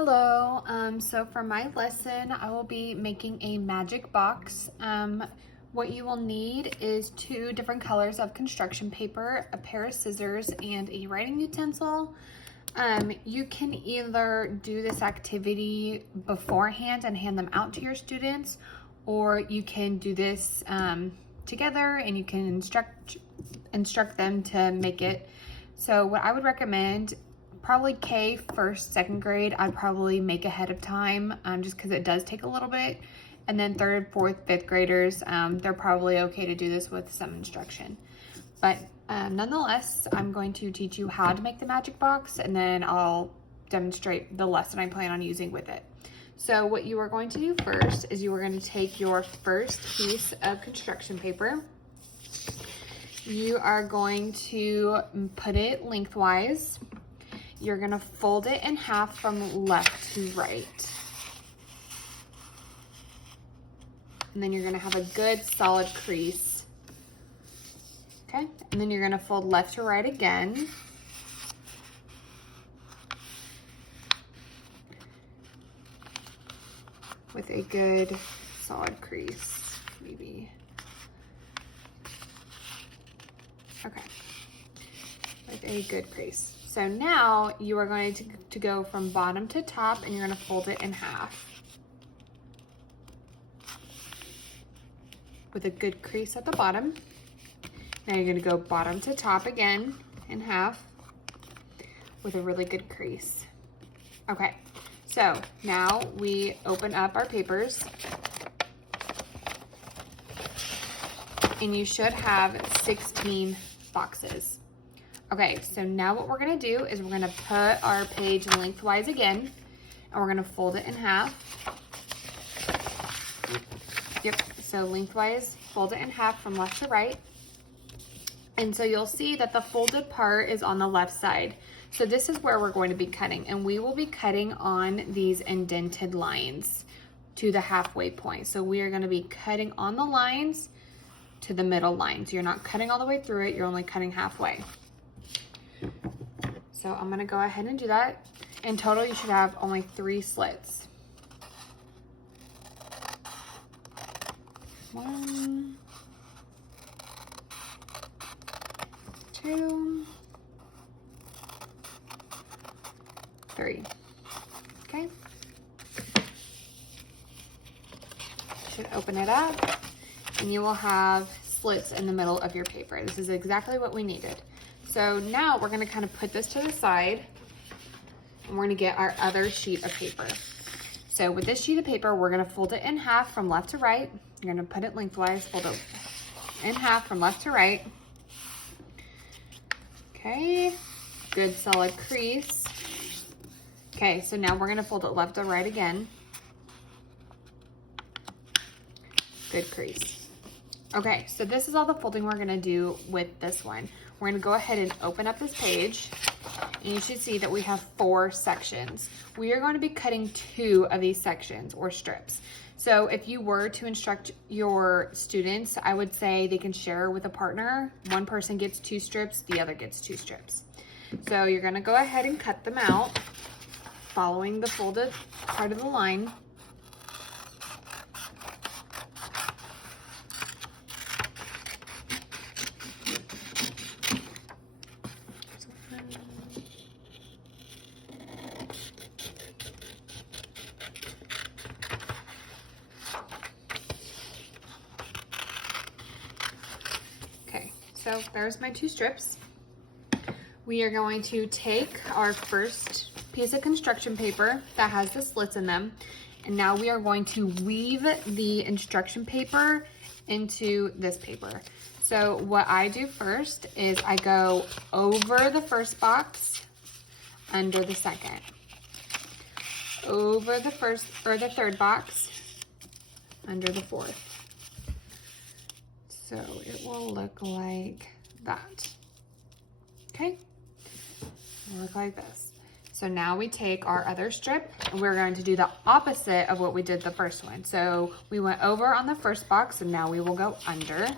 Hello, so for my lesson, I will be making a magic box. What you will need is 2 different colors of construction paper, a pair of scissors, and a writing utensil. You can either do this activity beforehand and hand them out to your students, or you can do this together and you can instruct them to make it. So what I would recommend, probably K, first, second grade, I'd probably make ahead of time just because it does take a little bit. And then 3rd, 4th, 5th graders, they're probably okay to do this with some instruction. But nonetheless, I'm going to teach you how to make the magic box, and then I'll demonstrate the lesson I plan on using with it. So what you are going to do first is you are going to take your first piece of construction paper. You are going to put it lengthwise. You're going to fold it in half from left to right. And then you're going to have a good solid crease. Okay, and then you're going to fold left to right again. With a good solid crease, maybe. Okay, with a good crease. So now you are going to go from bottom to top, and you're going to fold it in half. With a good crease at the bottom. Now you're going to go bottom to top again in half with a really good crease. Okay, so now we open up our papers, and you should have 16 boxes. Okay, so now what we're going to do is we're going to put our page lengthwise again, and we're going to fold it in half. Yep, so lengthwise, fold it in half from left to right. And so you'll see that the folded part is on the left side. So this is where we're going to be cutting, and we will be cutting on these indented lines to the halfway point. So we are going to be cutting on the lines to the middle line. So you're not cutting all the way through it, you're only cutting halfway. So I'm going to go ahead and do that. In total, you should have only 3 slits. 1, 2, 3. Okay. Should open it up, and you will have slits in the middle of your paper. This is exactly what we needed. So now we're going to kind of put this to the side, and we're going to get our other sheet of paper. So with this sheet of paper, we're going to fold it in half from left to right. You're going to put it lengthwise, fold it in half from left to right. Okay, good solid crease. Okay, so now we're going to fold it left to right again. Good crease. Okay, so this is all the folding we're going to do with this one. We're going to go ahead and open up this page, and you should see that we have 4 sections. We are going to be cutting 2 of these sections or strips. So if you were to instruct your students, I would say they can share with a partner. One person gets 2 strips, the other gets 2 strips. So you're going to go ahead and cut them out, following the folded part of the line. Okay, so there's my 2 strips. We are going to take our first piece of construction paper that has the slits in them, and now we are going to weave the instruction paper into this paper. So what I do first is I go over the first box, under the second, over the first or the third box, under the fourth. So it will look like that. Okay, it'll look like this. So now we take our other strip, and we're going to do the opposite of what we did the first one. So we went over on the first box, and now we will go under.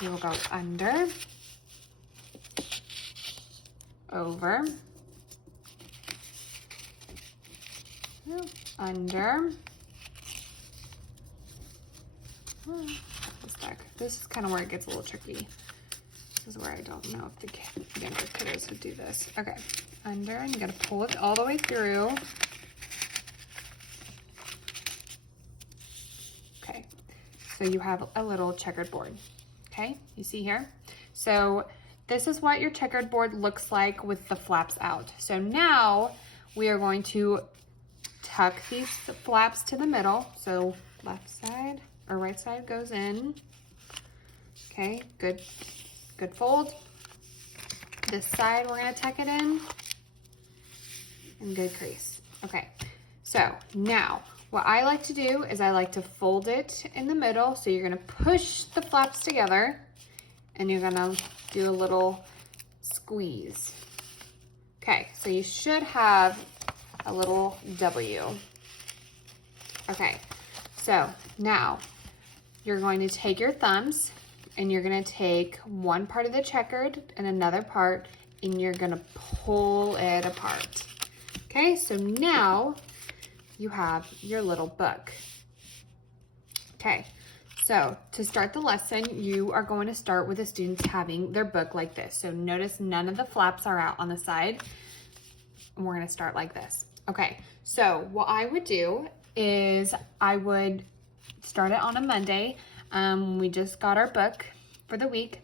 We will go under, over, under. This is kind of where it gets a little tricky. This is where I don't know if the younger kiddos would do this. Okay, under, and you gotta pull it all the way through. Okay, so you have a little checkered board. Okay, you see here? So this is what your checkered board looks like with the flaps out. So now we are going to tuck these flaps to the middle. So left side or right side goes in. Okay, good fold. This side, we're gonna tuck it in, and good crease. Okay, so now what I like to do is I like to fold it in the middle. So you're gonna push the flaps together, and you're gonna do a little squeeze. Okay, so you should have a little W. Okay, so now you're going to take your thumbs and you're gonna take one part of the checkered and another part, and you're gonna pull it apart. Okay, so now you have your little book. Okay, so to start the lesson, you are going to start with the students having their book like this. So notice none of the flaps are out on the side. And we're gonna start like this. Okay, so what I would do is I would start it on a Monday. We just got our book for the week,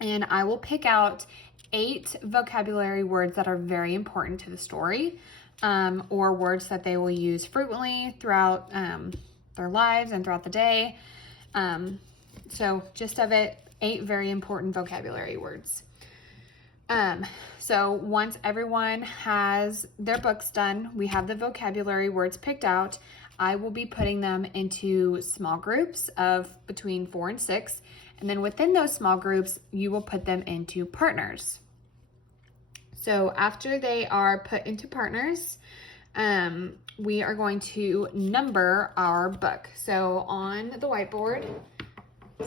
and I will pick out 8 vocabulary words that are very important to the story, or words that they will use frequently throughout their lives and throughout the day. So just of it, 8 very important vocabulary words. So once everyone has their books done, we have the vocabulary words picked out, I will be putting them into small groups of between 4 and 6. And then within those small groups, you will put them into partners. So after they are put into partners, we are going to number our book. So on the whiteboard,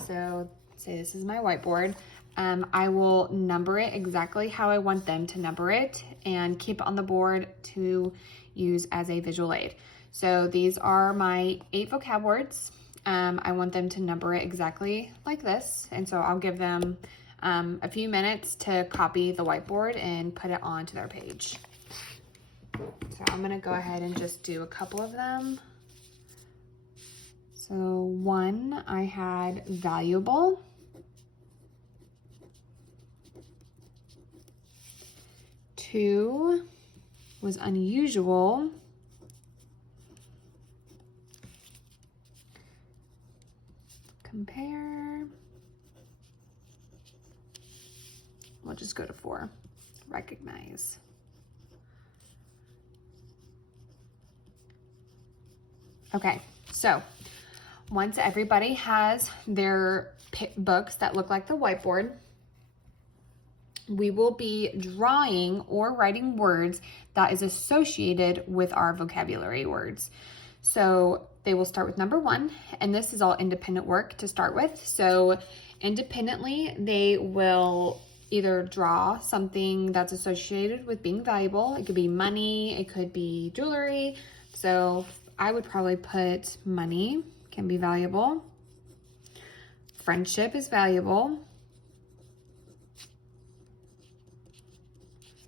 so say this is my whiteboard, I will number it exactly how I want them to number it and keep it on the board to use as a visual aid. So these are my 8 vocab words. I want them to number it exactly like this. And so I'll give them a few minutes to copy the whiteboard and put it onto their page. So I'm gonna go ahead and just do a couple of them. So 1, I had valuable. 2 was unusual. Compare. We'll just go to 4. Recognize. Okay, so once everybody has their books that look like the whiteboard, we will be drawing or writing words that is associated with our vocabulary words. So they will start with number 1, and this is all independent work to start with. So independently, they will either draw something that's associated with being valuable. It could be money, it could be jewelry. So I would probably put money can be valuable. Friendship is valuable.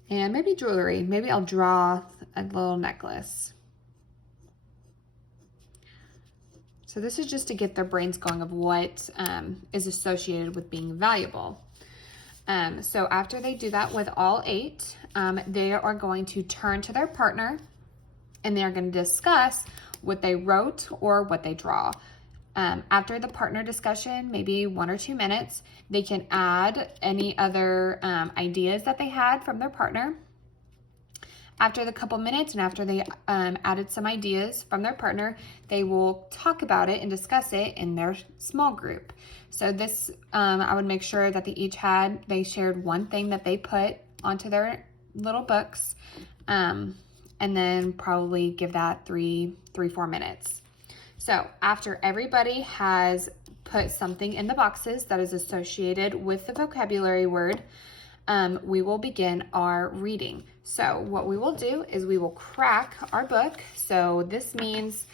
And maybe jewelry. Maybe I'll draw a little necklace. So this is just to get their brains going of what is associated with being valuable. So after they do that with all 8, they are going to turn to their partner and they're going to discuss what they wrote or what they draw. After the partner discussion, maybe 1 or 2 minutes, they can add any other ideas that they had from their partner. After the couple minutes and after they added some ideas from their partner, they will talk about it and discuss it in their small group. So this, I would make sure that they shared one thing that they put onto their little books, and then probably give that 3-4 minutes. So after everybody has put something in the boxes that is associated with the vocabulary word, we will begin our reading. So what we will do is we will crack our book. So this means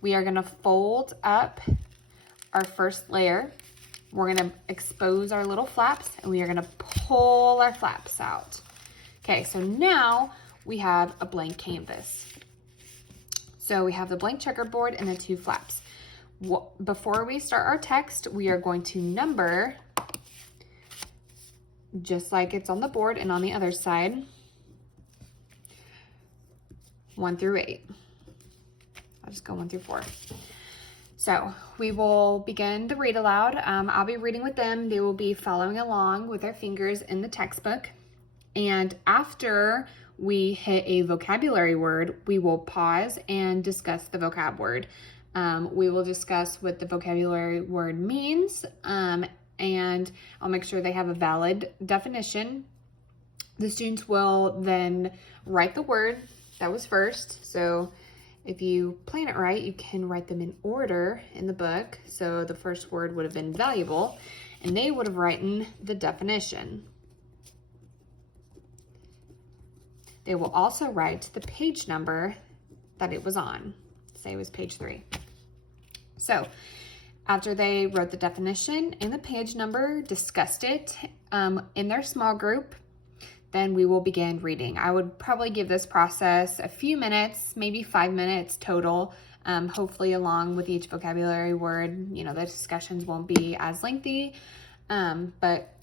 we are going to fold up our first layer. We're going to expose our little flaps, and we are going to pull our flaps out. Okay, so now we have a blank canvas. So we have the blank checkerboard and the 2 flaps. Before we start our text, we are going to number, just like it's on the board and on the other side, 1 through 8. I'll just go 1 through 4. So we will begin the read aloud. I'll be reading with them. They will be following along with their fingers in the textbook. And after we hit a vocabulary word, we will pause and discuss the vocab word. We will discuss what the vocabulary word means, and I'll make sure they have a valid definition. The students will then write the word that was first. So if you plan it right, you can write them in order in the book. So the first word would have been valuable, and they would have written the definition. They will also write the page number that it was on. Say it was page 3. So after they wrote the definition and the page number, discussed it in their small group, then we will begin reading. I would probably give this process a few minutes, maybe 5 minutes total, hopefully along with each vocabulary word. You know, the discussions won't be as lengthy, but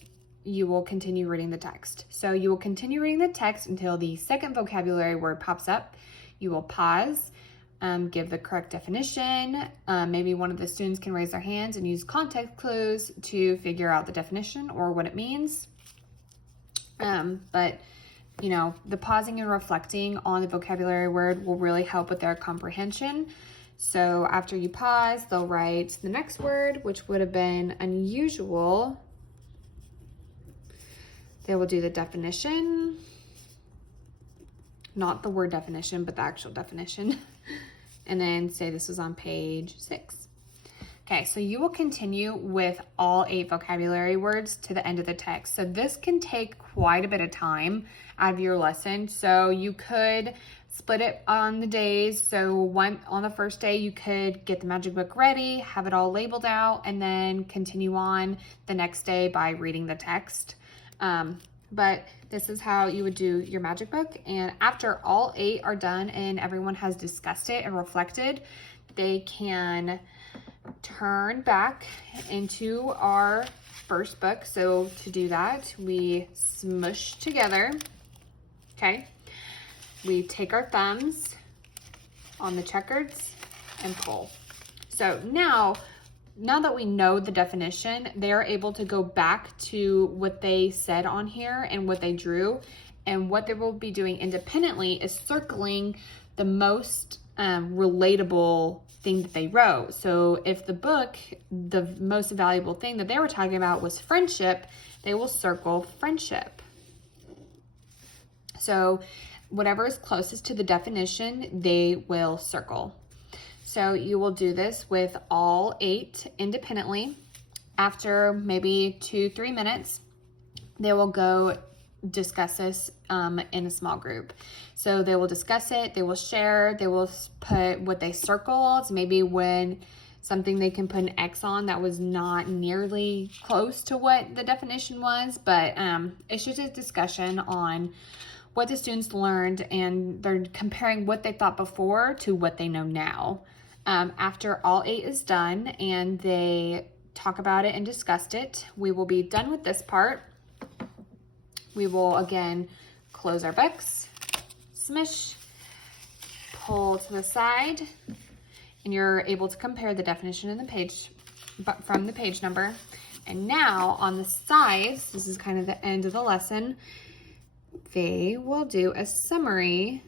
you will continue reading the text. So you will continue reading the text until the second vocabulary word pops up. You will pause, give the correct definition. Maybe one of the students can raise their hands and use context clues to figure out the definition or what it means. But you know, the pausing and reflecting on the vocabulary word will really help with their comprehension. So after you pause, they'll write the next word, which would have been unusual. They will do the definition, not the word definition, but the actual definition, and then say this was on page 6. Okay, so you will continue with all 8 vocabulary words to the end of the text. So this can take quite a bit of time out of your lesson. So you could split it on the days. So on the first day, you could get the magic book ready, have it all labeled out, and then continue on the next day by reading the text. But this is how you would do your magic book. And after all 8 are done and everyone has discussed it and reflected, they can turn back into our first book. So to do that, we smush together. Okay. We take our thumbs on the checkers and pull. So now that we know the definition, they're able to go back to what they said on here and what they drew. And what they will be doing independently is circling the most relatable thing that they wrote. So if the book, the most valuable thing that they were talking about was friendship, they will circle friendship. So whatever is closest to the definition, they will circle. So you will do this with all 8 independently. After maybe 2-3 minutes, they will go discuss this in a small group. So they will discuss it, they will share, they will put what they circled, maybe when something they can put an X on that was not nearly close to what the definition was, but it's just a discussion on what the students learned, and they're comparing what they thought before to what they know now. After all 8 is done and they talk about it and discussed it, we will be done with this part. We will again close our books, smush, pull to the side, and you're able to compare the definition in the page from the page number. And now on the sides, this is kind of the end of the lesson, they will do a summary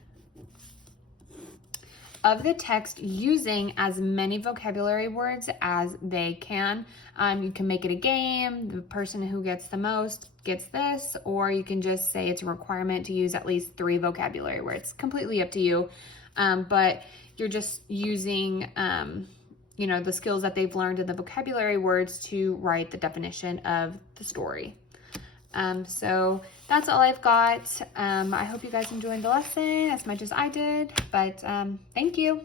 of the text using as many vocabulary words as they can. You can make it a game. The person who gets the most gets this, or you can just say it's a requirement to use at least 3 vocabulary words. Completely up to you. But you're just using, the skills that they've learned in the vocabulary words to write the definition of the story. So that's all I've got. I hope you guys enjoyed the lesson as much as I did, but thank you.